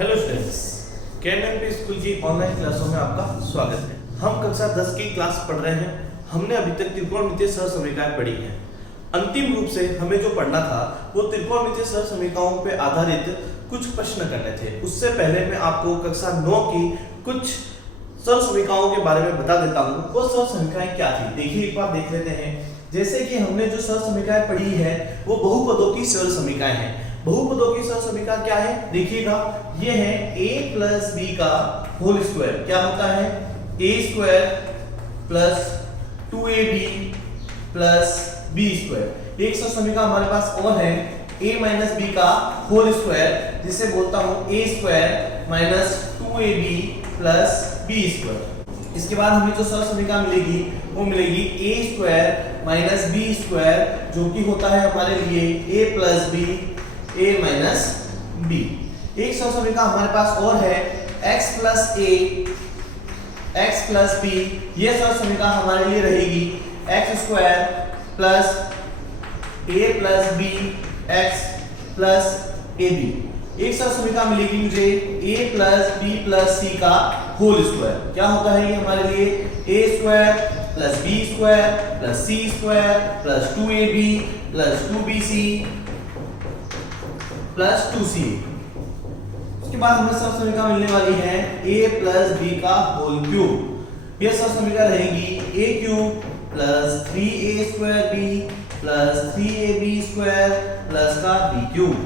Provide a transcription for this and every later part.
Hello students, केएमएमपी school की online क्लासों में आपका स्वागत है। हम कक्षा 10 की क्लास पढ़ रहे हैं। हमने अभी तक त्रिकोणमितीय सहसमीकरण पढ़ी है। अंतिम रूप से हमें जो पढ़ना था वो त्रिकोणमितीय सहसमीकरणों पे आधारित कुछ प्रश्न करने थे। उससे पहले मैं आपको कक्षा 9 की कुछ सहसमीकरणों के बारे में बता देता हूँ। वो सहसमीकरण क्या थी देखिए, एक बार देख लेते हैं। जैसे कि हमने जो सहसमीकरण पढ़ी है वो बहुपदों की सहसमीकरण है। बहुपदों की सहसमीकरण क्या है देखिएगा, ये है a प्लस बी का होल स्क्वायर। क्या होता है a square plus 2ab plus b square. एक सहसमीकरण हमारे पास और है a माइनस b का होल स्क्वायर, जिसे बोलता हूं a square minus 2ab plus b square. इसके बाद हमें जो सहसमीकरण मिलेगी वो मिलेगी a square minus b square, जो कि होता है हमारे लिए a plus b a minus b। एक सहसमीकरण हमारे पास और है x plus a x plus b। ये सहसमीकरण हमारे लिए रहेगी x square plus a plus b x plus ab। एक सहसमीकरण मिलेगी मुझे a plus b plus c का होल स्क्वायर। क्या होता है ये हमारे लिए a square plus b square plus c square plus 2ab plus 2bc plus 2c। उसके बाद हमें सहसमीकरण मिलने वाली है a प्लस b का होल क्यूब। यह सहसमीकरण रहेगी a cube plus 3a square b plus 3ab square plus का b क्यूब।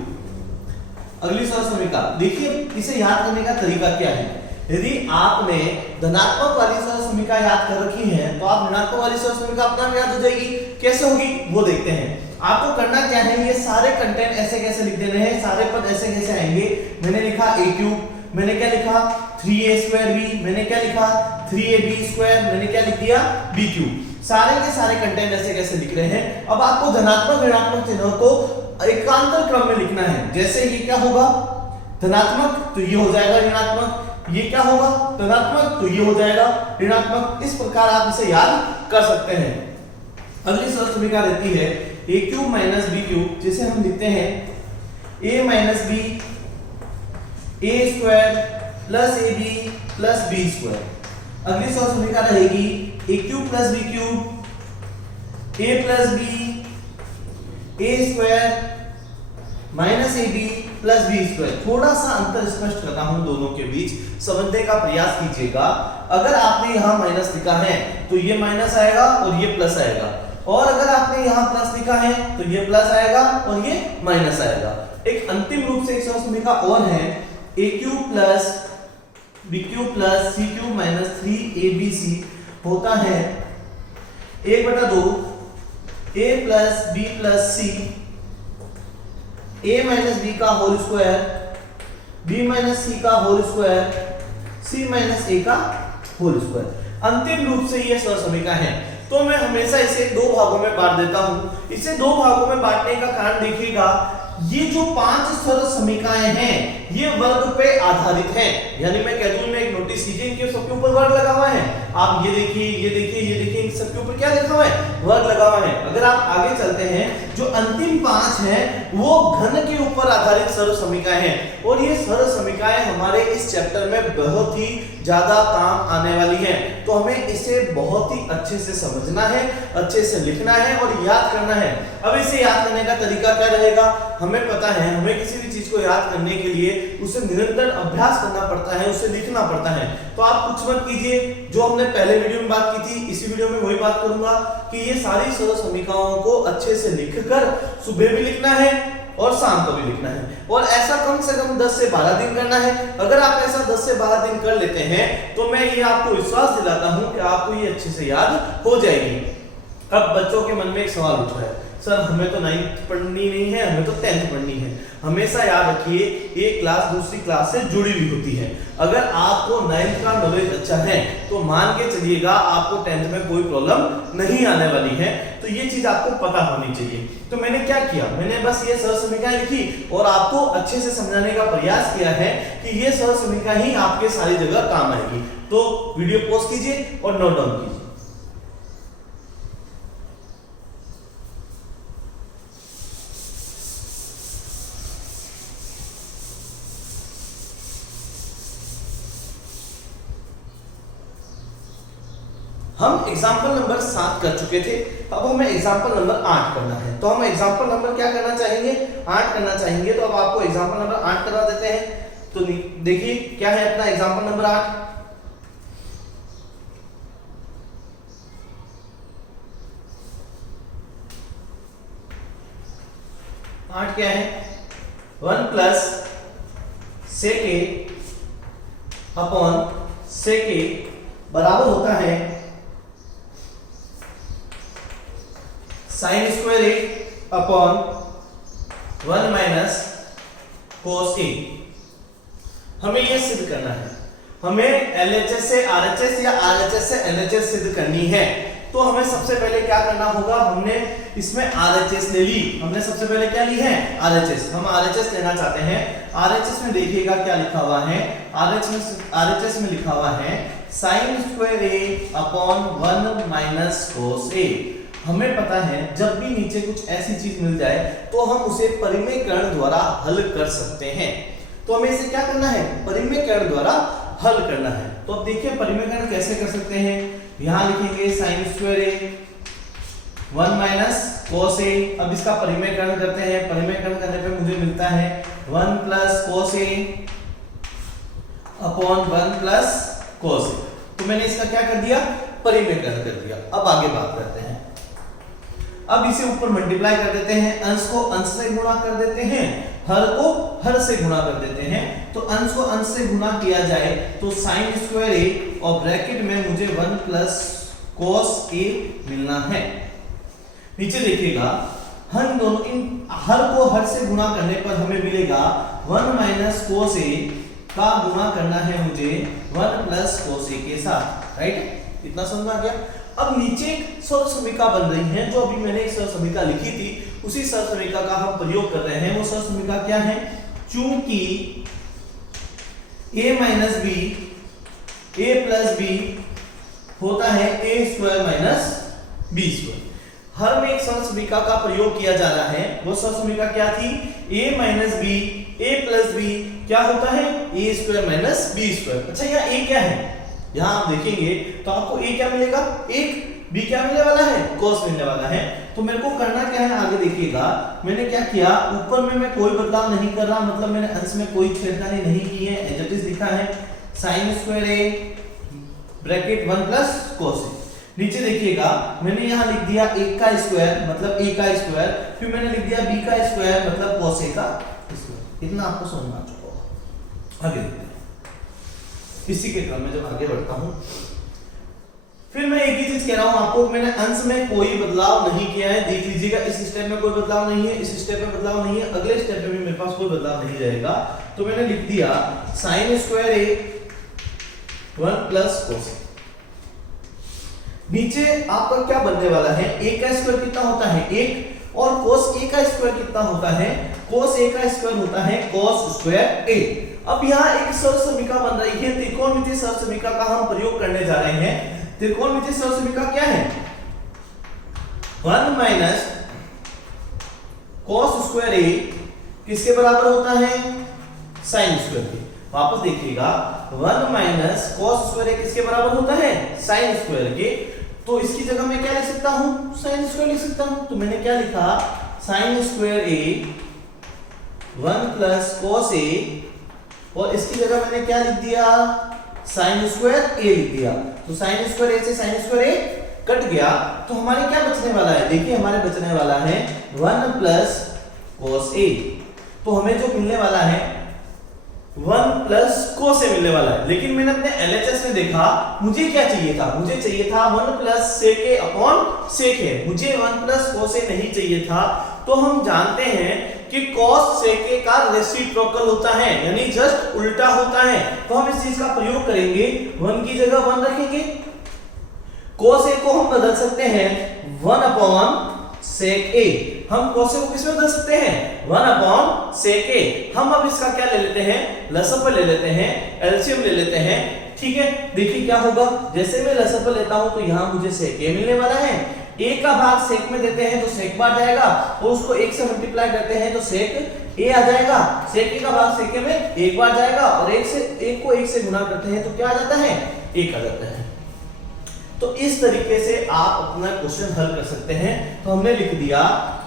अगली सहसमीकरण देखिए, इसे याद करने का तरीका क्या है। यदि आपने धनात्मक वाली सहसमीकरण याद कर रखी है तो आप ऋणात्मक वाली सहसमीकरण अपने आप याद हो जाएगी। कैसे होगी वो देखते हैं। आपको करना क्या है, ये सारे कंटेंट ऐसे कैसे लिख देने हैं, सारे पद ऐसे कैसे आएंगे। मैंने लिखा a क्यूब, मैंने क्या लिखा 3a स्क्वायर b, मैंने क्या लिखा 3ab स्क्वायर, मैंने क्या लिख दिया b क्यूब। सारे के सारे कंटेंट ऐसे कैसे लिख रहे हैं। अब आपको धनात्मक ऋणात्मक चिन्हों को एकांतर क्रम में लिखना है। जैसे ये क्या होगा धनात्मक तो ये हो जाएगा ऋणात्मक, ये क्या होगा धनात्मक तो ये हो जाएगा ऋणात्मक। इस प्रकार आप इसे याद कर सकते हैं। अगली सहसमीकरण रहती है a cube minus b cube, जिसे हम लिखते हैं a minus b a square plus ab plus b square. अगली सहसमीकरण रहेगी a cube plus b cube a plus b a square minus ab plus b square. थोड़ा सा अंतर स्पष्ट कर रहा हूं दोनों के बीच, समझने का प्रयास कीजिएगा। अगर आपने यहां माइनस लिखा है तो ये माइनस आएगा और ये प्लस आएगा, और अगर आपने यहां प्लस लिखा है तो ये प्लस आएगा और ये माइनस आएगा। एक अंतिम रूप से एक सहसमीकरण और है a cube plus b cube plus c cube minus 3abc होता है 1/2 a plus b plus c a minus b का whole square b minus c का whole square c minus a का होल स्क्वायर। अंतिम रूप से यह सहसमीकरण है। तो मैं हमेशा इसे दो भागों में बांट देता हूं। इसे दो भागों में बांटने का कारण देखिएगा, ये जो 5 सहसमीकरण हैं ये वर्ग पे आधारित हैं। यानी मैं कह दूं, मैं एक नोटिस कीजिए, इनके सबके ऊपर वर्ग लगा हुआ है। आप ये देखिए ये देखिए ये देखिए, इन सबके ऊपर क्या लिखा हुआ है वर्ग लगा हुआ है। अगर आप आगे चलते हैं, जो अंतिम 5 हैं वो घन के ऊपर आधारित सहसमीकरण हैं, और ये सहसमीकरण हमारे इस चैप्टर में बहुत ही ज्यादा काम आने वाली है। तो हमें इसे बहुत ही अच्छे से समझना है, अच्छे से लिखना है और याद करना है। अब इसे याद करने का तरीका क्या रहेगा, हमें पता है हमें किसी भी चीज को याद करने के लिए उसे निरंतर अभ्यास करना पड़ता है, उसे लिखना पड़ता है। तो आप कुछ मत कीजिए, जो हमने पहले वीडियो में बात की थी इसी वीडियो में वही बात करूंगा कि ये सारी सहसमीकरणों को अच्छे से लिखकर सुबह भी लिखना है और शाम को भी लिखना है, और ऐसा कम से कम 10 से 12 दिन करना है। अगर आप ऐसा 10 से 12 दिन कर लेते हैं तो मैं ये आपको विश्वास दिलाता हूं कि आपको ये अच्छे से याद हो जाएगी। अब बच्चों के मन में एक सवाल उठ रहा है, सर हमें तो 9th पढ़नी नहीं है, हमें तो 10th पढ़नी है। हमेशा याद रखिए एक क्लास दूसरी क्लास से जुड़ी हुई होती है। अगर आपको 9th का नॉलेज अच्छा है तो मान के चलिएगा आपको 10th में कोई प्रॉब्लम नहीं आने वाली है। तो ये चीज आपको पता होनी चाहिए। तो मैंने क्या किया, मैंने बस ये सहसमीकरण लिखी और आपको अच्छे से समझाने का प्रयास किया है कि ये सहसमीकरण ही आपके सारी जगह काम आएगी। तो वीडियो पॉज कीजिए और नोट डाउन कीजिए। हम एग्जाम्पल नंबर 7 कर चुके थे, अब हमें एग्जाम्पल नंबर 8 करना है। तो हम एग्जाम्पल नंबर क्या करना चाहेंगे, 8 करना चाहेंगे। तो अब आपको एग्जाम्पल नंबर 8 करवा देते हैं। तो देखिए क्या है अपना एग्जाम्पल नंबर 8। क्या है, 1 प्लस सेक ए अपॉन सेक ए बराबर होता है साइन स्क्वायर ए अपॉन 1 माइनस कोस ए। हमें यह सिद्ध करना है, हमें एलएचएस से आरएचएस या आरएचएस से एलएचएस सिद्ध करनी है। तो हमें सबसे पहले क्या करना होगा, हमने इसमें आरएचएस ले ली। हमने सबसे पहले क्या ली है, आरएचएस। हम आरएचएस लेना चाहते हैं। आरएचएस में देखिएगा क्या लिखा हुआ है, आरएचएस में लिखा हुआ है साइन स्क्वायर ए अपॉन 1 माइनस कोस ए। हमें पता है जब भी नीचे कुछ ऐसी चीज मिल जाए तो हम उसे परिमेयकरण द्वारा हल कर सकते हैं। तो हमें इसे क्या करना है, परिमेयकरण द्वारा हल करना है। तो अब देखिए परिमेयकरण कैसे कर सकते हैं। यहां लिखेंगे साइन स्क्वायर ए 1 माइनस कोस ए। अब इसका परिमेयकरण करते हैं। परिमेयकरण करने पे मुझे मिलता है 1 प्लस कोस ए अपॉन 1 प्लस कोस ए। तो मैंने इसका क्या कर दिया, परिमेयकरण कर दिया। अब आगे बात करते हैं। अब इसे ऊपर मल्टीप्लाई कर देते हैं, अंश को अंश से गुणा कर देते हैं, हर को हर से गुणा कर देते हैं। तो अंश को अंश से गुणा किया जाए तो साइन स्क्वायर ए और ब्रैकेट में मुझे 1 प्लस कोस ए मिलना है। नीचे देखिएगा हम दोनों इन हर को हर से गुणा करने पर हमें मिलेगा 1 माइनस कोस ए का गुणा करना है मुझे 1 प्लस कोस ए के साथ, राइट। इतना समझ आ गया। अब नीचे एक सरल समीकरण बन रही है, जो अभी मैंने एक सरल समीकरण लिखी थी, उसी सरल समीकरण का हम प्रयोग कर रहे हैं। वो सरल समीकरण क्या है, चूंकि a minus B a plus B होता है a square minus B square. हर में एक सरल समीकरण का प्रयोग किया जा रहा है। वो सरल समीकरण क्या थी, a minus B a plus B क्या होता है, a square minus B square. अच्छा यहाँ a क्या है, यहां आप देखेंगे तो आपको a क्या मिलेगा, 1, b क्या मिलने वाला है, cos मिलने वाला है। तो मेरे को करना क्या है, आगे देखिएगा। मैंने क्या किया, ऊपर में मैं कोई बदलाव नहीं कर रहा, मतलब मैंने अंश में कोई छेड़खानी नहीं की है, एज इट इज लिखा है sin square a bracket 1 plus cos a। नीचे देखिएगा मैंने यहां लिख दिया 1 का स्क्वायर मतलब a का स्क्वायर, फिर मैंने लिख दिया b का स्क्वायर मतलब cos a का स्क्वायर। इतना आपको समझ आ चुका होगा। आगे देखते हैं। इसी के क्रम में जब आगे बढ़ता हूं, फिर मैं एक ही चीज कह रहा हूं आपको, मैंने अंश में कोई बदलाव नहीं किया है। देख लीजिएगा इस स्टेप में कोई बदलाव नहीं है, इस स्टेप में बदलाव नहीं है, अगले स्टेप में भी मेरे पास कोई बदलाव नहीं रहेगा। तो मैंने लिख दिया sin square a 1 plus cos a। नीचे आपका क्या बनने वाला है, a का स्क्वायर कितना होता है 1 और cos a का स्क्वायर कितना होता है, cos a का स्क्वायर होता है cos स्क्वायर a। अब यहाँ एक सरल समीकरण बन रही है, त्रिकोणमितीय सरल समीकरण का हम प्रयोग करने जा रहे हैं। त्रिकोणमितीय सरल समीकरण क्या है, 1 माइनस cos स्क्वायर a किसके बराबर होता है, sin स्क्वायर के। वापस देखिएगा 1 माइनस cos स्क्वायर a किसके बराबर होता है, sin स्क्वायर के। तो इसकी जगह मैं क्या लिख सकता हूं, sin स्क्वायर लिख सकता हूं। तो मैंने क्या लिखा, sin square a 1 plus cos a, और इसकी जगह मैंने क्या लिख दिया, sin स्क्वायर a लिख दिया। तो sin स्क्वायर a से sin स्क्वायर a कट गया, तो हमारे क्या बचने वाला है, देखिए हमारे बचने वाला है 1 प्लस cos a। तो हमें जो मिलने वाला है 1 प्लस cos a मिलने वाला है। लेकिन मैंने अपने LHS में देखा, मुझे क्या चाहिए था, मुझे चाहिए था 1 plus sec a upon sec a। मुझे 1 प्लस cos a नहीं चाहिए था। तो हम जानते हैं कि cos sec a का रेसिप्रोकल होता है, यानी जस्ट उल्टा होता है। तो हम इस चीज का प्रयोग करेंगे, 1 की जगह 1 रखेंगे, cos a को हम बदल सकते हैं 1 अपॉन sec a। हम cos a को किस में बदल सकते हैं, 1 अपॉन sec a। हम अब इसका क्या ले लेते हैं, लसअप ले लेते हैं, एलसीएम ले लेते हैं। ठीक है, देखिए क्या होगा, जैसे मैं लसअप लेता हूं तो यहां मुझे sec a मिलने वाला है। a का भाग sec में देते हैं तो sec बार जाएगा, और उसको 1 से मल्टीप्लाई करते हैं तो sec a आ जाएगा। sec a का भाग sec a में 1 बार जाएगा, और 1 को 1 से गुणा करते हैं तो क्या आ जाता है, 1 आ जाता है। तो इस तरीके से आप अपना क्वेश्चन हल कर सकते हैं। तो हमने लिख दिया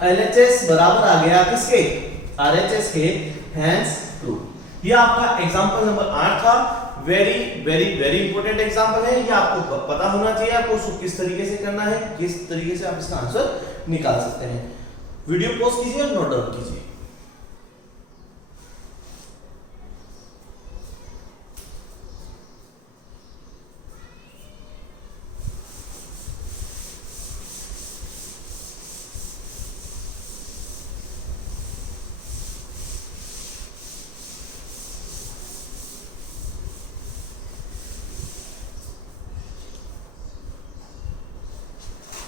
LHS बराबर आ गया किसके, RHS के, हैंस प्रूव। ये आपका एग्जांपल नंबर 8 था। Very very very important example है, ये आपको पता होना चाहिए आपको उसको किस तरीके से करना है, किस तरीके से आप इसका आंसर निकाल सकते हैं। वीडियो पॉज कीजिए और नोट डाउन कीजिए।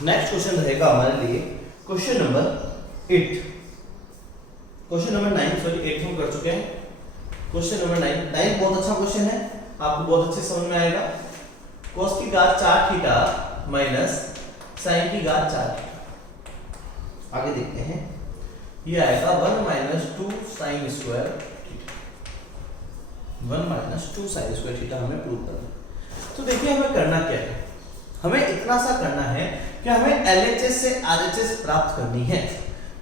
नेक्स्ट क्वेश्चन रहेगा हमारे लिए question number 8, question number 9 sorry 8 हम कर चुके हैं। क्वेश्चन नंबर 9 बहुत अच्छा क्वेश्चन है, आपको बहुत अच्छे समझ में आएगा। cos की घात 4 थीटा माइनस sin की घात 4 थीटा। आगे देखते हैं, ये आएगा 1 minus 2 sin square theta, 1 minus 2 sin square theta हमें प्रूव करना है। तो देखिए हमें करना क्या है, हमें इतना सा करना है कि हमें LHS से RHS प्राप्त करनी है।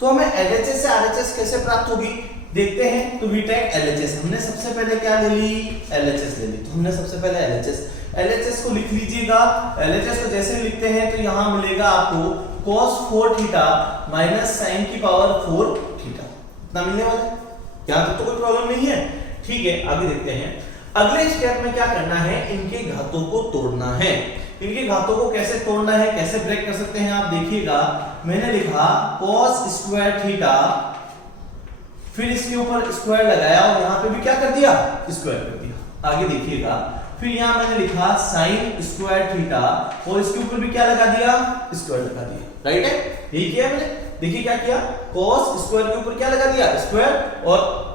तो हमें LHS से RHS कैसे प्राप्त होगी देखते हैं। तो we take LHS, हमने सबसे पहले क्या ले ली, LHS ले ली। तो हमने सबसे पहले LHS को लिख लीजिएगा। LHS को जैसे लिखते हैं तो यहाँ मिलेगा आपको cos 4 थीटा माइनस sin की पावर 4 थीटा, इतना मिलने वाला है। यहाँ तक तो कोई प्रॉब्लम नहीं है, ठीक है। आगे देखते हैं, अगले स्टेप में क्या करना है, इनके घातों को तोड़ना है। इनके घातों को कैसे तोड़ना है, कैसे ब्रेक कर सकते हैं आप देखिएगा। मैंने लिखा cos स्क्वायर थीटा, फिर इसके ऊपर स्क्वायर लगाया और यहाँ पे भी क्या कर दिया, स्क्वायर कर दिया। आगे देखिएगा, फिर यहाँ मैंने लिखा sin स्क्वायर थीटा और इसके ऊपर भी क्या लगा दिया, स्क्वायर लगा दिया, राइट है। यही किया मैंने, देखिए क्या किया, cos स्क्वायर के ऊपर क्या लगा दिया, स्क्वायर, और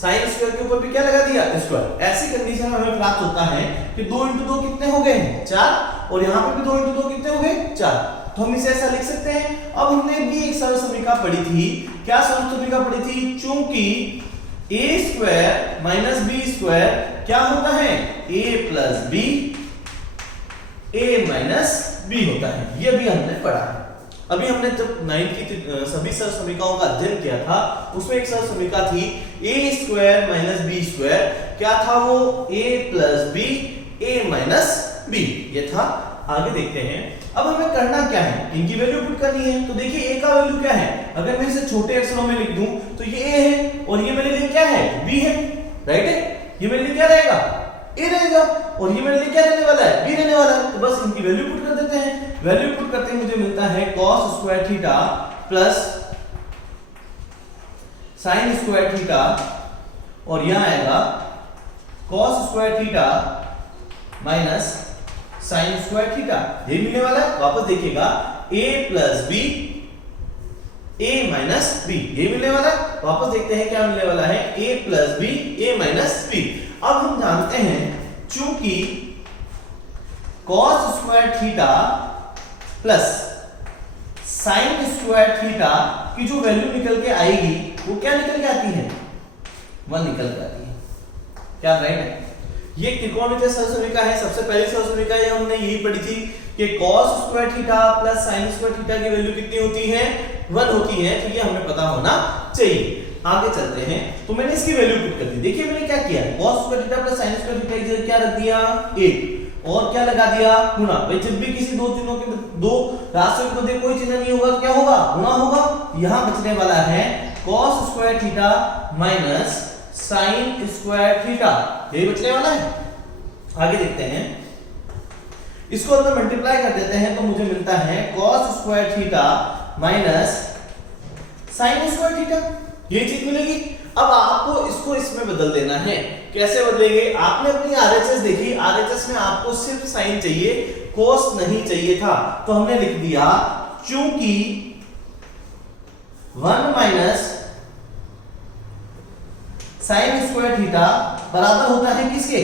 sin स्क्वायर के ऊपर भी क्या लगा दिया, स्क्वायर। ऐसी कंडीशन में हमें प्राप्त होता है कि 2 × 2 कितने हो गए, 4, और यहाँ पे भी 2 × 2 कितने हो गए, 4। तो हम इसे ऐसा लिख सकते हैं। अब हमने भी एक सरल समीकरण पढ़ी थी, क्या सरल समीकरण पढ़ी थी, चूंकि a square minus b square क्या होता है, a plus b, a minus b होता है। ये भी हमने पढ़ा है। अभी हमने जब 9 की सभी सरल समीकरणों का अध्ययन किया था, उसमें एक सरल समीकरण थी a square minus b square, क्या था वो, a plus b, a minus b, ये था। आगे देखते हैं, अब हमें करना क्या है, इनकी वैल्यू पुट करनी है। तो देखिए a का वैल्यू क्या है, अगर मैं इसे छोटे अक्षरों में लिख दूं तो ये a है और ये मेरे लिए क्या है, b है, राइट है। ये मेरे लिए क्या रहेगा, a रहेगा, और ये मेरे लिए क्या रहने वाला है, b रहने वाला है। तो बस इनकी वैल्यू पुट कर देते हैं। वैल्यू पुट करते ही मुझे मिलता है cos square theta plus sin square theta, और यहां आएगा cos square theta minus sin square theta, ये मिलने वाला है। वापस देखिएगा, a plus b, a minus b, ये मिलने वाला है। वापस देखते हैं क्या मिलने वाला है, a plus b, a minus b। अब हम जानते हैं, चूंकि cos square theta plus sin square theta की जो वैल्यू निकल के आएगी वो क्या निकल के आती है, 1 निकल के आती है, क्या राइट है। ये त्रिकोणमितीय सरल समीकरण है। सबसे पहली सरल समीकरण ये हमने यही पढ़ी थी कि cos square theta plus sin square theta की वैल्यू कितनी होती है, 1 होती है। तो ये हमें पता होना चाहिए। आगे चलते हैं, तो मैंने इसकी वैल्यू पुट कर दी। देखिए मैंने क्या किया, cos square theta plus sin square theta की जगह क्या रख दिया, 1, और क्या लगा दिया, गुणा। भाई जब भी किसी दो चिन्हों के, दो राशियों के मध्य कोई चिन्ह नहीं होगा तो क्या होगा, गुणा होगा। यहां बचने वाला है cos square theta minus sin square theta, यही बचने वाला है। आगे देखते हैं, इसको अंदर मल्टीप्लाई कर देते हैं तो मुझे मिलता है cos square theta minus sin square theta, ये चीज मिलेगी। अब आपको इसको इसमें बदल देना है। कैसे बदलेंगे, आपने अपनी RHS देखी, RHS में आपको सिर्फ साइन चाहिए, cos नहीं चाहिए था। तो हमने लिख दिया, चूंकि 1 माइनस sin स्क्वायर थीटा बराबर होता है किसके,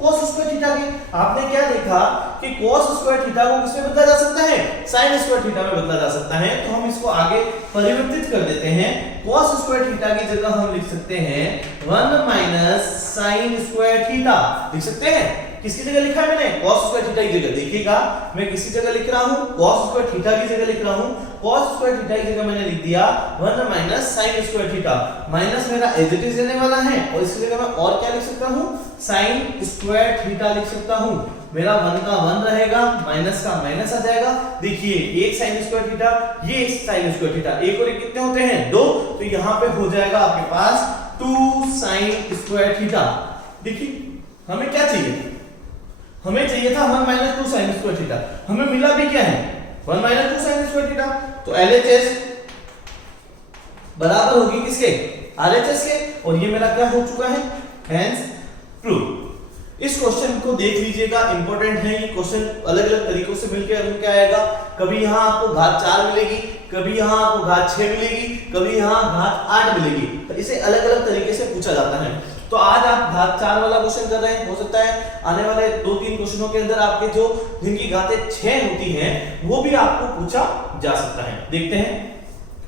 cos स्क्वायर थीटा के। आपने क्या देखा कि cos स्क्वायर थीटा को किसमें बदला जा सकता है, sin स्क्वायर थीटा में बदला जा सकता है। तो हम इसको आगे परिवर्तित कर देते हैं। cos स्क्वायर थीटा की जगह हम लिख सकते हैं 1 माइनस sin स्क्वायर थीटा, लिख सकते हैं। किसकी जगह लिखा है मैंने, cos स्क्वायर थीटा की जगह। देखिएगा मैं किसी जगह लिख रहा हूं, cos स्क्वायर थीटा की जगह लिख रहा हूं। cos स्क्वायर थीटा की जगह मैंने लिख दिया 1 minus sin square theta. Minus मेरा एज इट इज देने वाला है और इसकी जगह मैं और क्या लिख सकता हूं, sin स्क्वायर थीटा लिख सकता हूं। मेरा 1 का 1 रहेगा, माइनस का माइनस आ जाएगा। देखिए एक sin स्क्वायर थीटा, ये एक sin स्क्वायर थीटा, एक और एक कितने होते हैं, 2। तो यहां पे हो जाएगा आपके पास 2 sin स्क्वायर थीटा। देखिए हमें क्या चाहिए, हमें चाहिए था 1 माइनस 2 sin स्क्वायर थीटा, हमें मिला भी क्या है 1 माइनस 2 sin स्क्वायर थीटा। तो LHS बराबर होगी किसके, RHS के, और ये मेरा क्या हो चुका है, हेंस प्रूव। इस क्वेश्चन को देख लीजिएगा, इंपॉर्टेंट है ये क्वेश्चन, अलग अलग तरीकों से मिलकर क्या आएगा, कभी यहाँ आपको घात 4 मिलेगी, कभी यहाँ आपको घात 6 मिलेगी, कभी यहाँ घात 8 मिलेगी। तो इसे अलग अलग तरीके से पूछा जाता है। तो आज आप घात 4 वाला क्वेश्चन कर रहे हैं, हो सकता है आने वाले 2-3 क्वेश्चनों के अंदर आपके जो जिनकी घातें 6 होती हैं वो भी आपको पूछा जा सकता है। देखते हैं,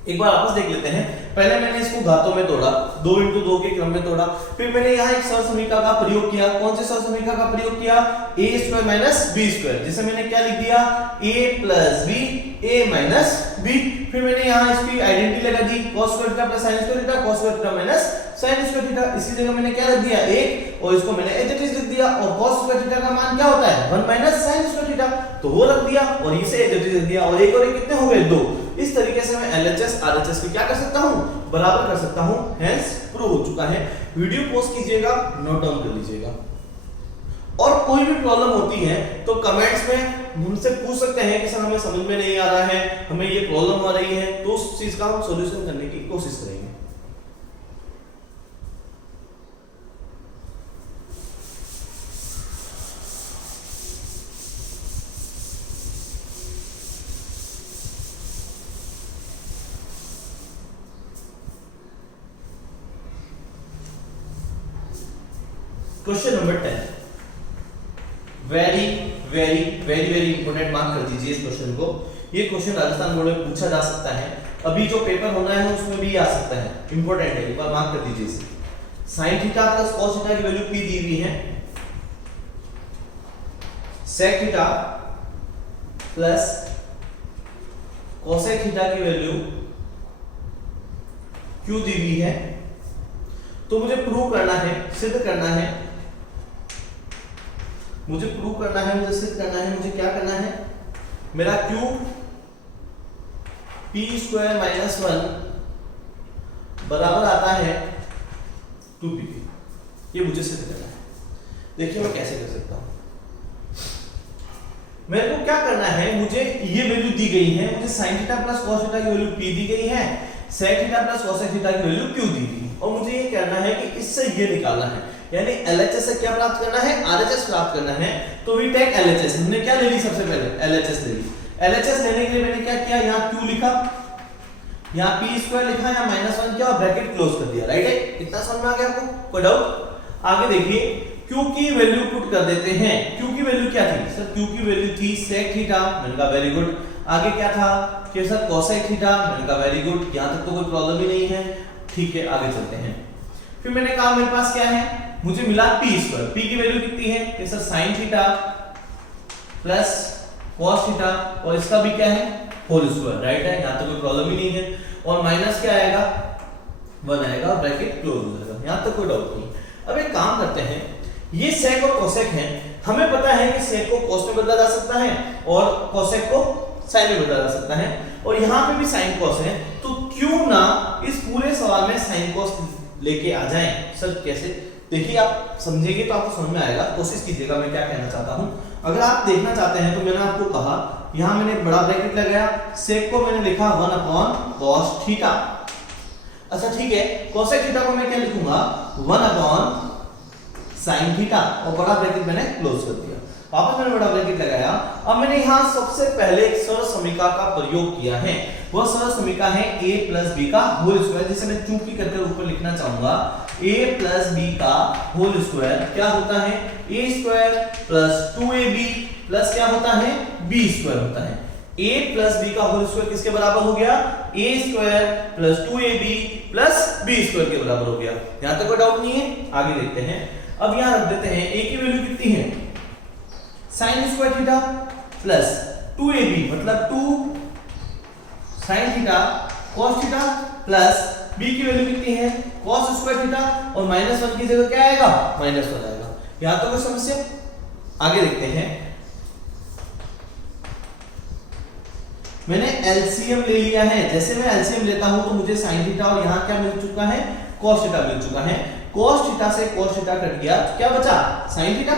एक बार वापस देख लेते हैं। पहले मैंने इसको घातों में तोड़ा, 2 into 2 के क्रम में तोड़ा, फिर मैंने यहाँ एक सहसमीका का प्रयोग किया। कौन से सहसमीका का प्रयोग किया, a square minus b square, जिसे मैंने क्या लिख दिया, a plus b, a minus b। फिर मैंने यहाँ इसकी आइडेंटिटी लगा दी, cos square theta plus sin square theta, cos square theta minus sin square theta. इसी जगह मैंने क्या रख दिया, 1, और इसको मैंने एज इट इज लिख दिया। और cos स्क्वायर थीटा का मान क्या होता है, 1 माइनस sin स्क्वायर थीटा, तो वो रख दिया और इसे एज इट इज लिख दिया। और एक कितने हो गए, 2। इस तरीके से मैं LHS RHS को क्या कर सकता हूं, बराबर कर सकता हूं। हेंस प्रूव हो चुका है। वीडियो पॉज कीजिएगा, नोट डाउन कर लीजिएगा। और कोई भी प्रॉब्लम होती है तो कमेंट्स में मुझसे पूछ सकते हैं कि सर हमें समझ में नहीं आ रहा है, हमें ये प्रॉब्लम आ रही है, तो उस चीज का हम सॉल्यूशन करने की कोशिश करेंगे। Question number 10, very very very very important, mark कर दीजिए इस क्वेश्चन को। ये क्वेश्चन राजस्थान बोर्ड में पूछा जा सकता है, अभी जो पेपर होना है उसमें भी आ सकता है, इंपॉर्टेंट है, एक बार मार्क कर दीजिए इसे। sin theta plus cos theta की वैल्यू p दी हुई है, sec theta plus cosec theta की वैल्यू q दी हुई है। तो मुझे प्रूव करना है, सिद्ध करना है, मुझे प्रूव करना है, मुझे सिद्ध करना है, मुझे क्या करना है, मेरा q p स्क्वायर माइनस 1 बराबर आता है 2p। ये मुझे सिद्ध करना है। देखिए मैं कैसे कर सकता हूं, मेरे को क्या करना है, मुझे ये वैल्यू दी गई है, मुझे sin theta plus cos theta की वैल्यू p दी गई है, sec theta plus cosec theta की वैल्यू q दी गई, और मुझे ये करना है कि इससे ये निकालना है, यानी LHS से क्या प्राप्त करना है, RHS प्राप्त करना है। तो वी टेक LHS, हमने क्या ले ली, सबसे पहले LHS ले ली। LHS लेने के लिए मैंने क्या किया, यहाँ q लिखा, यहाँ p स्क्वायर लिखा, यहाँ -1 किया और ब्रैकेट क्लोज कर दिया, राइट है। इतना समझ में आ गया आपको, कोई डाउट? आगे देखिए, q की वैल्यू पुट कर देते हैं। q की वैल्यू क्या थी, सर q की वैल्यू थी sec थीटा, मैंने कहा वेरी गुड। आगे क्या था कि सर cosec थीटा, मैंने कहा वेरी गुड, यहां तक तो कोई प्रॉब्लम ही नहीं है, ठीक है आगे चलते हैं। फिर मैंने कहा मेरे पास क्या है, मुझे मिला p स्क्वायर, p की वैल्यू कितनी है कि sir sin theta plus cos theta, और इसका भी क्या है, होल स्क्वायर, राइट है, यहां तो कोई प्रॉब्लम ही नहीं है। और माइनस क्या आएगा, 1 आएगा और ब्रैकेट क्लोज हो जाएगा, यहां तो कोई डाउट नहीं। अब एक काम करते हैं, ये sec और cosec है, हमें पता है कि sec को cos में बदला जा सकता है और cosec को sin में बदला जा सकता है, और यहाँ पे भी sin cos है, तो क्यों ना इस पूरे सवाल में sin cos लेके आ जाएं। सर कैसे, देखिए आप समझेंगे तो आपको समझ में आएगा, कोशिश कीजिएगा मैं क्या कहना चाहता हूं। अगर आप देखना चाहते हैं तो मैंने आपको कहा, यहां मैंने बड़ा ब्रैकेट लगाया, sec को मैंने लिखा 1 cos थीटा। अच्छा ठीक है, cosec थीटा को मैं क्या लिखूंगा, 1 sin थीटा, और बड़ा ब्रैकेट मैंने क्लोज कर दिया। वापस मैंने बड़ा ब्रैकेट लगाया। अब मैंने यहाँ सबसे पहले एक सरसमीका का प्रयोग किया है, वह सरसमीका है a प्लस b का होल स्क्वायर, जिसे मैं चूंकि करके ऊपर लिखना चाहूंगा, a प्लस b का होल स्क्वायर क्या होता है, a square plus 2ab plus क्या होता है, b स्क्वायर होता है। a प्लस b का होल स्क्वायर किसके बराबर हो गया, a square plus 2ab plus b square के बराबर हो गया। यहां तक कोई डाउट नहीं है, आगे देखते हैं। अब यहां रख देते हैं, a की वैल्यू कितनी है, sine square theta plus 2ab मतलब 2 sine theta cos theta plus b की वैल्यू कितनी है cos स्क्वायर थीटा और -1 की जगह क्या आएगा -1 आएगा। यहां तो कोई समस्या? आगे देखते हैं। मैंने एलसीएम ले लिया है। जैसे मैं एलसीएम लेता हूं तो मुझे sin थीटा और यहां क्या मिल चुका है cos थीटा मिल चुका है। cos थीटा से cos थीटा कट गया तो क्या बचा sin थीटा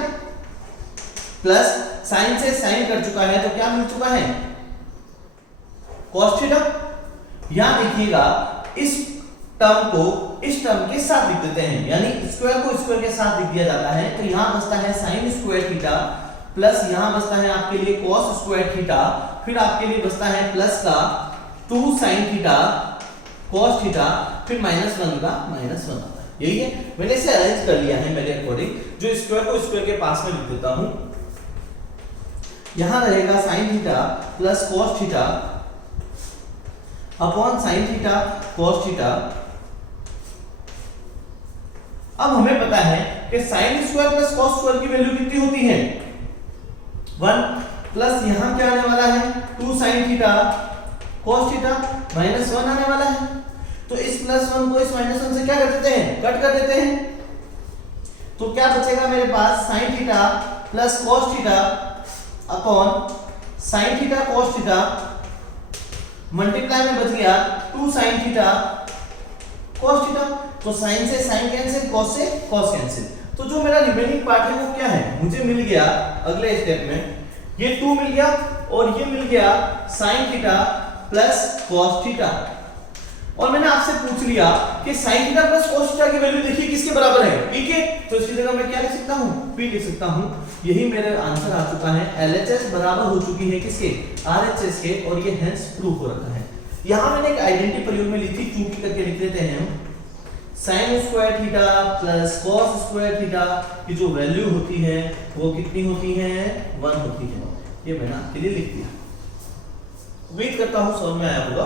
प्लस sin से sin कट चुका है तो क्या मिल चुका है cos थीटा। यहां देखिएगा इस टर्म को इस टर्म के साथ लिख देते हैं, यानी स्क्वायर को स्क्वायर के साथ लिख दिया जाता है। तो यहां बचता है sin स्क्वायर थीटा प्लस यहां बचता है आपके लिए cos स्क्वायर थीटा, फिर आपके लिए बचता है प्लस का 2 sin थीटा cos थीटा, फिर -1 का -1 आता है। यही है, मैंने इसे अरेंज कर लिया है मेरे अकॉर्डिंग। जो स्क्वायर को स्क्वायर के पास में लिख देता हूं। यहां रहेगा sin theta plus cos theta upon sin theta cos theta. अब हमें पता है कि sin square plus cos square की वैल्यू कितनी होती है 1 प्लस यहां क्या आने वाला है 2 sin थीटा cos थीटा -1 आने वाला है। तो इस +1 को इस -1 से क्या कर देते हैं कट कर देते हैं। तो क्या बचेगा मेरे पास sin theta plus cos theta upon sin theta cos theta multiply में बच गया 2 sin थीटा cos थीटा। तो sin से sin कैंसिल cos से cos कैंसिल। तो जो मेरा रिमेनिंग पार्ट है वो क्या है मुझे मिल गया अगले स्टेप में ये 2 मिल गया और ये मिल गया sin theta plus cos theta. और मैंने आपसे पूछ लिया कि sin theta plus cos theta की वैल्यू देखिए किसके बराबर है p के। तो इसकी जगह मैं क्या लिख सकता हूं p लिख सकता हूं। यही मेरा आंसर आ चुका है। LHS बराबर हो चुकी है किसके RHS के और ये हेंस प्रूव हो रखा है। यहां मैंने एक आइडेंटिटी प्रयोग में ली थी क्योंकि करके लिख लेते हैं हम sin square theta plus cos square theta की जो वैल्यू होती है वो कितनी होती है 1 होती है। ये मैंने आपके लिए लिख दिया। उम्मीद करता हूं समझ में आया होगा।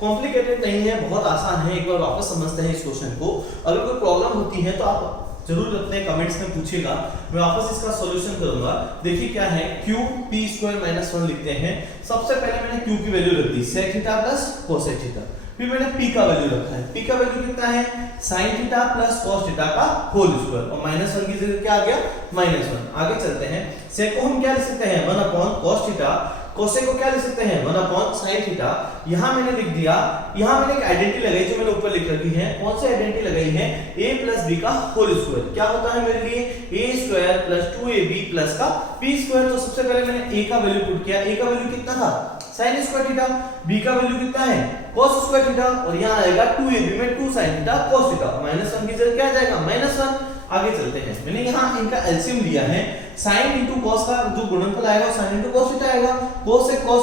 कॉम्प्लिकेटेड नहीं है, बहुत आसान है। एक बार वापस समझते हैं इस क्वेश्चन को। अगर कोई प्रॉब्लम होती है तो आप जरूर अपने कमेंट्स में पूछिएगा, मैं वापस इसका सॉल्यूशन करूंगा। देखिए क्या है q p स्क्वायर -1 लिखते हैं। सबसे पहले मैंने q की वैल्यू रख दी sec theta plus cosec theta. फिर मैंने p का वैल्यू रखा है। p का वैल्यू कितना है sin theta plus cos theta का होल स्क्वायर और -1 की जगह क्या आ गया -1। आगे चलते हैं। sec को हम क्या लिख सकते हैं 1 अपॉन cos थीटा। cosec को क्या लिख सकते हैं 1 अपॉन sin थीटा। यहां मैंने लिख दिया। यहां मैंने एक आइडेंटिटी लगाई जो मैंने ऊपर लिख रखी है। कौन सी आइडेंटिटी लगाई है a प्लस b का होल स्क्वायर। क्या होता है मेरे लिए a square plus 2ab plus का b स्क्वायर। तो सबसे पहले मैंने a का वैल्यू पुट किया। a का वैल्यू कितना था sin स्क्वायर थीटा। b का वैल्यू कितना है cos स्क्वायर थीटा और यहां आएगा 2ab में 2 sin थीटा cos थीटा -1 की जगह क्या आ जाएगा -1। आगे चलते हैं। मैंने यहां इनका एलसीएम लिया है। sin into cos का जो गुणनफल आएगा वो sin into cos थीटा आएगा। cos से cos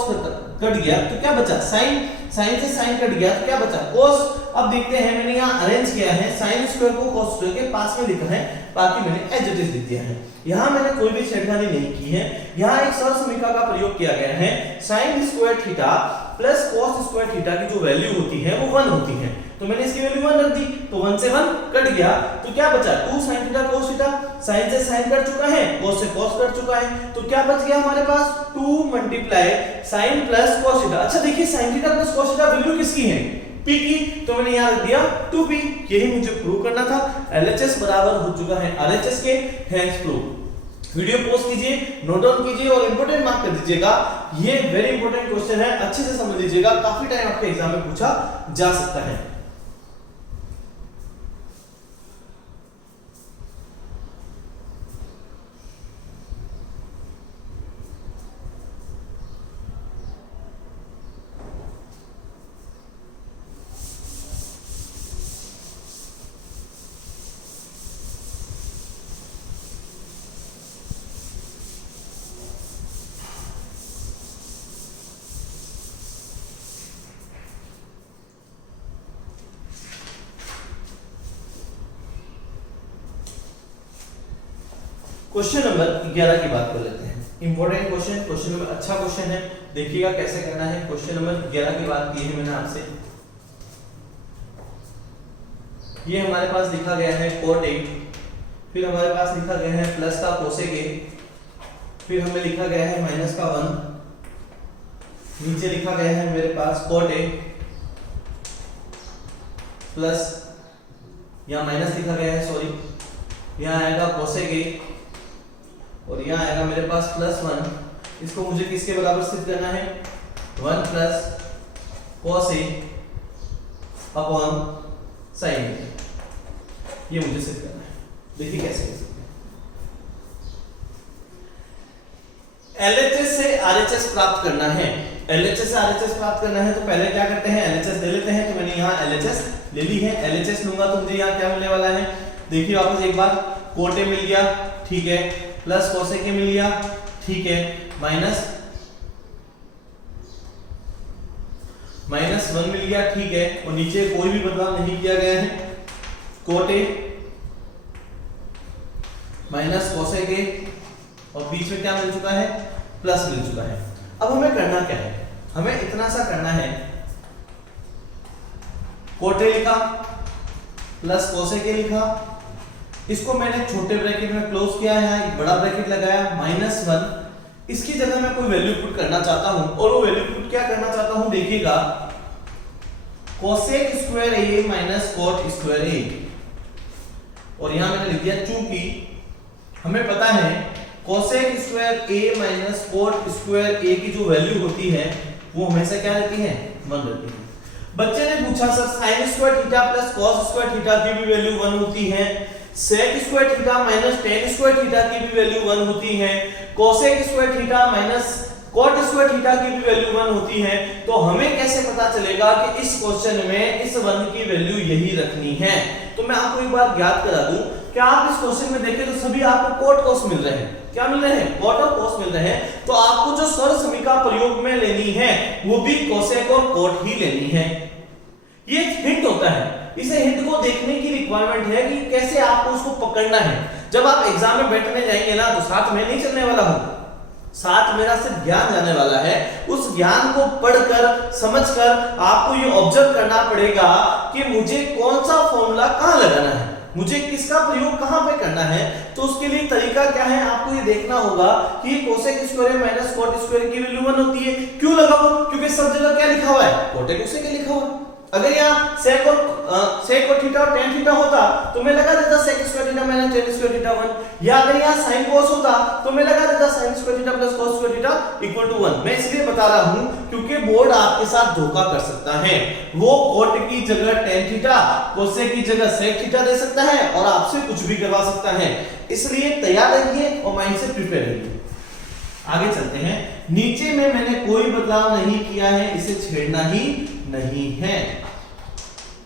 कट गया तो क्या बचा sin से sin कट गया तो क्या बचा cos। अब देखते हैं मैंने यहां अरेंज किया है sin स्क्वायर को cos स्क्वायर के पास में लिखा है, बाकी मैंने एज इट इज लिख दिया है। यहां मैंने कोई भी छेड़खानी नहीं की है। यहां एक सरल समीकरण का प्रयोग किया गया है। sin square theta plus cos square theta की जो वैल्यू होती है वो 1 होती है। तो मैंने इसकी वैल्यू 1 रख दी तो 1 से 1 कट गया तो क्या बचा 2 sin theta cos theta. sin से sin कट चुका है, cos से cos कट चुका है तो क्या बच गया हमारे पास 2 multiply sin plus cos theta. अच्छा देखिए sin theta plus cos theta value किसकी है p की। तो मैंने यहां रख दिया 2p। यही मुझे प्रूव करना था। LHS बराबर हो चुका है RHS के, हेंस प्रूव। वीडियो पोस्ट कीजिए, नोट डाउन कीजिए और इंपॉर्टेंट मार्क कर दीजिएगा। ये वेरी इंपॉर्टेंट क्वेश्चन है, अच्छे से समझ लीजिएगा। काफी टाइम आपके एग्जाम में पूछा जा सकता है। क्वेश्चन नंबर 11 की बात कर लेते हैं। इंपॉर्टेंट क्वेश्चन नंबर अच्छा क्वेश्चन है, देखिएगा कैसे करना है। क्वेश्चन नंबर 11 की बात की है मैंने आपसे। ये हमारे पास लिखा गया है cot a, फिर हमारे पास लिखा गया है प्लस का cosec a फिर हमें लिखा गया है माइनस का 1, नीचे लिखा गया है मेरे पास cot A प्लस, यहाँ माइनस लिखा गया है सॉरी, यहाँ आएगा cosec A और यहाँ आएगा मेरे पास प्लस 1। इसको मुझे किसके बराबर सिद्ध करना है, 1 plus cos A upon sin A, ये मुझे सिद्ध करना है। देखिए कैसे कर सकते हैं। LHS से RHS प्राप्त करना है, LHS से RHS प्राप्त करना है तो पहले क्या करते हैं, LHS ले लेते हैं। तो मैंने यहाँ LHS ले ली है, LHS लूंगा तो मुझे यहाँ क्या मिलने वाला है, देखिए वापस एक बार cot A मिल गया, ठीक है, प्लस cosec A मिल गया, ठीक है, माइनस 1 मिल गया, ठीक है, और नीचे कोई भी बदलाव नहीं किया गया है, cot A minus cosec A और बीच में क्या मिल चुका है, प्लस मिल चुका है। अब हमें करना क्या है, हमें इतना सा करना है, cot A लिखा प्लस cosec A लिखा, इसको मैंने छोटे ब्रैकेट में क्लोज किया है, एक बड़ा ब्रैकेट लगाया, माइनस 1, इसकी जगह मैं कोई वैल्यू पुट करना चाहता हूं और वो वैल्यू पुट क्या करना चाहता हूं, देखिएगा cosec square A minus cot square A, और यहां मैंने लिख दिया चूंकि हमें पता है cosec square A minus cot square A की जो वैल्यू होती है वो हमेशा क्या रहती है, 1 रहती है। बच्चे ने पूछा sir sin square theta plus cos square theta की भी वैल्यू 1 होती है, sec square theta minus tan square theta की भी वैल्यू 1 होती है, cosec square theta minus cot square theta की भी वैल्यू 1 होती है। तो हमें कैसे पता चलेगा कि इस क्वेश्चन में इस 1 की वैल्यू यही रखनी है। तो मैं आपको एक बार ज्ञात करा दूं कि आप इस क्वेश्चन में देखें तो सभी आपको cot cos मिल रहे हैं, क्या मिल रहे हैं, cot और cos मिल रहे हैं। तो आपको जो सरल समीका प्रयोग में लेनी है वो भी cosec और cot ही लेनी है। ये हिंट होता है, इसे हिंट को देखने की रिक्वायरमेंट है कि कैसे आपको उसको पकड़ना है। जब आप एग्जाम में बैठने जाएंगे ना तो साथ में नहीं चलने वाला हूं, साथ मेरा सिर्फ ज्ञान जाने वाला है। उस ज्ञान को पढ़कर समझकर आपको ये ऑब्जर्व करना पड़ेगा कि मुझे कौन सा फॉर्मूला कहां लगाना है, मुझे किसका प्रयोग कहां पे करना है। तो उसके लिए तरीका क्या है, आपको ये देखना होगा कि cosec square minus cot square की वैल्यू 1 होती है। क्यों लगाओ, क्योंकि सब जगह क्या लिखा हुआ है, cot cosec लिखा हुआ है। अगर यहाँ sec और थीटा और tan थीटा होता तो मैं लगा देता sec square theta minus tan square theta 1, या अगर यहाँ sin cos होता तो मैं लगा देता sin square theta plus cos square theta equal to 1। मैं इसलिए बता रहा हूं क्योंकि बोर्ड आपके साथ धोखा कर सकता है, वो cot की जगह tan थीटा, cosec की जगह sec थीटा दे सकता है और आपसे कुछ भी करवा सकता है। इसलिए तैयार रहिए और माइंड से प्रिपेयर रहिए। आगे चलते हैं। नीचे में मैंने कोई बदलाव नहीं किया है, इसे छेड़ना ही नहीं है।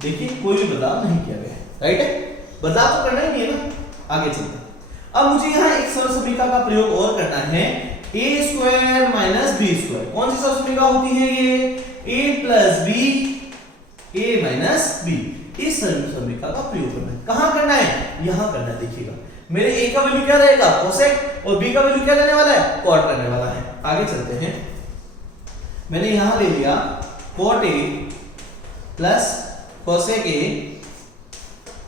देखिए कोई भी बदलाव नहीं किया गया है, राइट है, बदलाव तो करना ही नहीं है ना। आगे चलते हैं। अब मुझे यहाँ एक सरल समीकरण का प्रयोग और करना है, a square minus b square. कौन सी सरल समीकरण होती है ये, a plus b a minus b। इस सरल समीकरण का प्रयोग करना है, कहां करना है, यहां करना है। देखिएगा मेरे a का वैल्यू क्या रहेगा, cosec, और b का वैल्यू क्या रहने वाला है, cot रहने वाला है। आगे चलते हैं। मैंने यहां ले लिया cot a plus cosec a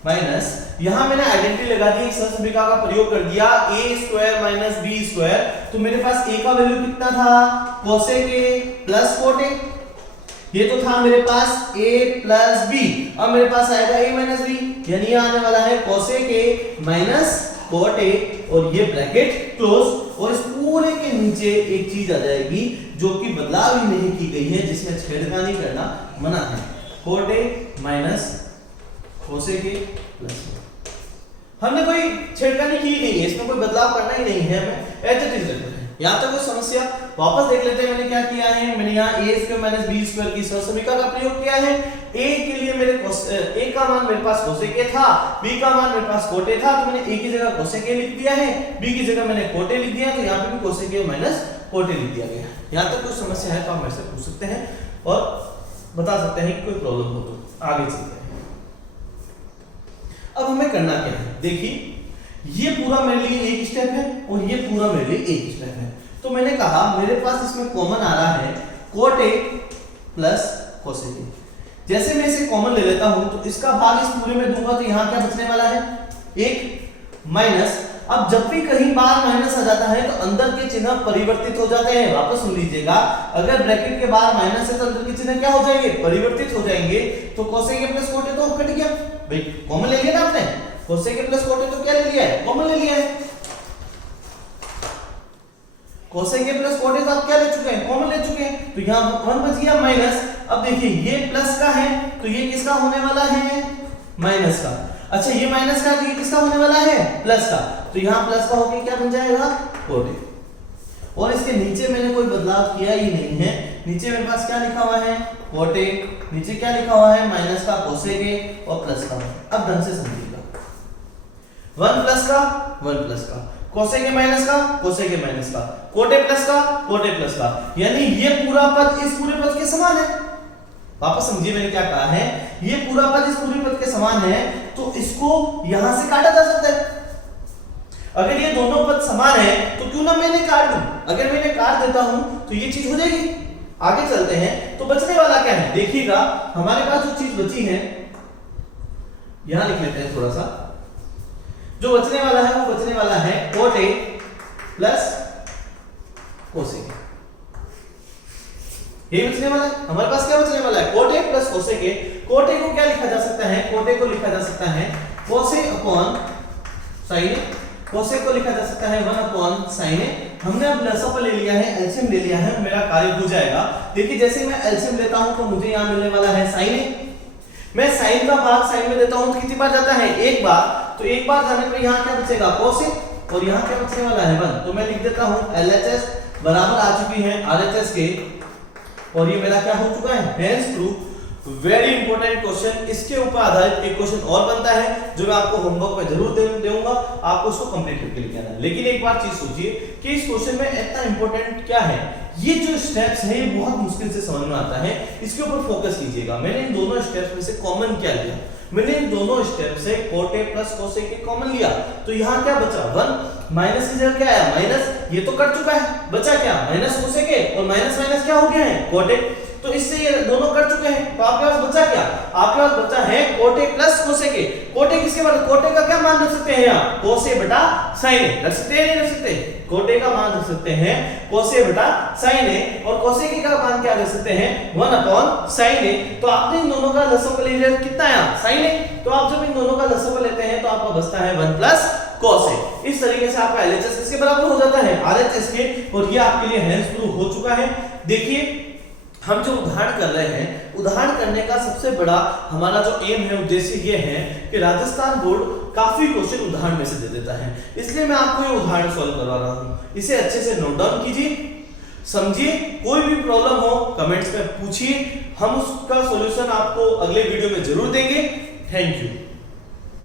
minus, यहां मैंने आइडेंटिटी लगा दी, एक सरल समीकरण का प्रयोग कर दिया, a square minus b square. तो मेरे पास a का वैल्यू कितना था, cosec a plus cot a, ये तो था मेरे पास a प्लस b। अब मेरे पास आएगा a माइनस b, यानी ये आने वाला है cosec a minus cot a, और ये ब्रैकेट क्लोज। और इस पूरे के नीचे एक चीज आ जाएगी जो कि बदलाव ही नहीं की गई है, जिसमें छेड़खानी करना मना है, cot a minus cosec a plus. हमने कोई छेड़खानी की नहीं है, इसमें कोई बदलाव करना ही नहीं है, हमें एज इट इज रखना है। यहां तक कोई समस्या, वापस देख लेते हैं मैंने क्या किया है। मैंने यहाँ a square minus b square की सरल समीकरण का प्रयोग किया है। a के लिए मेरे a का मान मेरे पास cosec a था, b का मान मेरे पास cot a था, तो मैंने a की जगह cosec a लिख दिया है, b की जगह मैंने cot a लिख दिया, तो यहाँ पे भी cosec a minus cot a लिख दिया गया। यहाँ तक कोई समस्या है तो आप मेरे से पूछ सकते हैं और बता सकते हैं कि कोई प्रॉब्लम हो तो। आगे चलते हैं। अब हमें करना क्या है, देखिए ये पूरा मेरे लिए एक स्टेप है और ये पूरा मेरे लिए एक स्टेप है। तो मैंने कहा मेरे पास इसमें कॉमन आ रहा है cot a plus cosec a। जैसे मैं इसे कॉमन ले लेता हूं तो इसका भाग इस पूरे में दूंगा तो यहां क्या बचने वाला है, एक माइनस अब जब भी कहीं बाहर माइनस आ जाता है तो अंदर के चिन्ह परिवर्तित हो जाते हैं। वापस सुन लीजिएगा, अगर ब्रैकेट के बाहर माइनस है तो अंदर के चिन्ह क्या हो जाएंगे, परिवर्तित हो जाएंगे। तो cosec A plus cot A तो कट गया भाई, कॉमन ले लिया ना आपने, cosec A plus cot A तो क्या ले लिया है, कॉमन ले लिया है। Cosec A plus cot A तो आप क्या ले चुके हैं, कॉमन ले चुके हैं। तो यहाँ 1 बच गया माइनस। अब देखिए ये प्लस का है तो ये किसका होने वाला है, माइनस का। अच्छा ये माइनस का है तो ये किसका होने वाला है, प्लस का। तो यहाँ प्लस का होके क्या बन जाएगा, कोट ए। और इसके नीचे मैंने कोई बदलाव किया ही नहीं है, नीचे मेरे पास क्या लिखा हुआ है, कोट ए, नीचे क्या लिखा हुआ है, माइनस का कोसेक ए और प्लस का। अब ढंग से समझिएगा, 1 प्लस का 1 प्लस का, कोसेक ए माइनस का कोसेक ए माइनस का, कोट ए प्लस का कोट ए प्लस का, यानी ये पूरा पद इस पूरे पद के समान है। वापस समझिए मैंने क्या कहा है, ये पूरा पद इस पूरे पद के समान है तो इसको यहां से काटा जा सकता है। अगर ये दोनों पद समान है तो क्यों ना मैंने काट दूं, अगर मैंने काट देता हूं तो ये चीज हो जाएगी। आगे चलते हैं, तो बचने वाला क्या है, देखिएगा हमारे पास जो चीज बची है यहां लिख लेते हैं थोड़ा सा। जो बचने वाला है वो बचने वाला है कोट ए प्लस कोसेक ए। ये बचने वाला है, हमारे पास क्या बचने वाला है, cot A plus cosec A. Cot A को क्या लिखा जा सकता है, कोट ए को लिखा जा सकता है कोसेक अपॉन साइन ए, कोसेक को लिखा जा सकता है 1 अपॉन साइन ए। हमने अब लसअप ले लिया है, एलसीएम ले लिया है, मेरा कार्य हो जाएगा। देखिए जैसे मैं एलसीएम लेता हूं तो मुझे यहां मिलने वाला है साइन ए। मैं साइन का भाग साइन में देता हूं तो कितनी बार जाता है, एक बार। तो एक बार जाने पर यहां क्या बचेगा, कोसेक, और यहां क्या बचने वाला है 1। तो मैं लिख देता हूं एलएचएस बराबर आ चुकी है आरएचएस के, और ये मेरा क्या हो चुका है, hence proof. Very important question, इसके ऊपर आधारित एक क्वेश्चन और बनता है जो मैं आपको होमवर्क में जरूर दूंगा, आपको उसको कंप्लीट करके लेके आना है। लेकिन एक बार चीज सोचिए कि इस क्वेश्चन में इतना इंपॉर्टेंट क्या है, ये जो स्टेप्स है ये बहुत मुश्किल से समझ में आता है, इसके ऊपर फोकस कीजिएगा। मैंने इन दोनों स्टेप्स में से कॉमन क्या लिया, मैंने इन दोनों स्टेप से cot A plus cosec A common लिया। तो यहाँ क्या बचा, 1 माइनस की जगह क्या आया, माइनस, ये तो कट चुका है, बचा क्या, माइनस कोसेक ए, और माइनस माइनस क्या हो गया है, कोट ए। तो इससे ये दोनों कट चुके हैं, तो आपके पास बचा क्या, आपके पास बचा है cot A plus cosec A. Cot A किसके बराबर, कोट ए का क्या मान रख सकते हैं यहाँ, कोस ए बटा साइन ए, रख सकते हैं नहीं रख सकते, कोट ए का मान रख सकते हैं कोस ए बटा साइन ए, और कोसेक ए का मान क्या रख सकते हैं 1 अपॉन साइन ए। तो आपने इन दोनों का लसअप ले लिया, कितना आया, साइन ए। तो आप जब इन दोनों का लसअप लेते हैं तो आपका बचता है 1 प्लस कोस ए। इस तरीके से आपका एलएचएस किसके बराबर हो जाता है, आरएचएस के, और ये आपके लिए हेंस प्रूफ हो चुका है। देखिए हम जो उदाहरण कर रहे हैं, उदाहरण करने का सबसे बड़ा हमारा जो एम है, उद्देश्य ये है कि राजस्थान बोर्ड काफी क्वेश्चन उदाहरण में से दे देता है, इसलिए मैं आपको ये उदाहरण सॉल्व करवा रहा हूं। इसे अच्छे से नोट डाउन कीजिए, समझिए, कोई भी प्रॉब्लम हो कमेंट्स में पूछिए, हम उसका सॉल्यूशन आपको अगले वीडियो में जरूर देंगे। Thank you.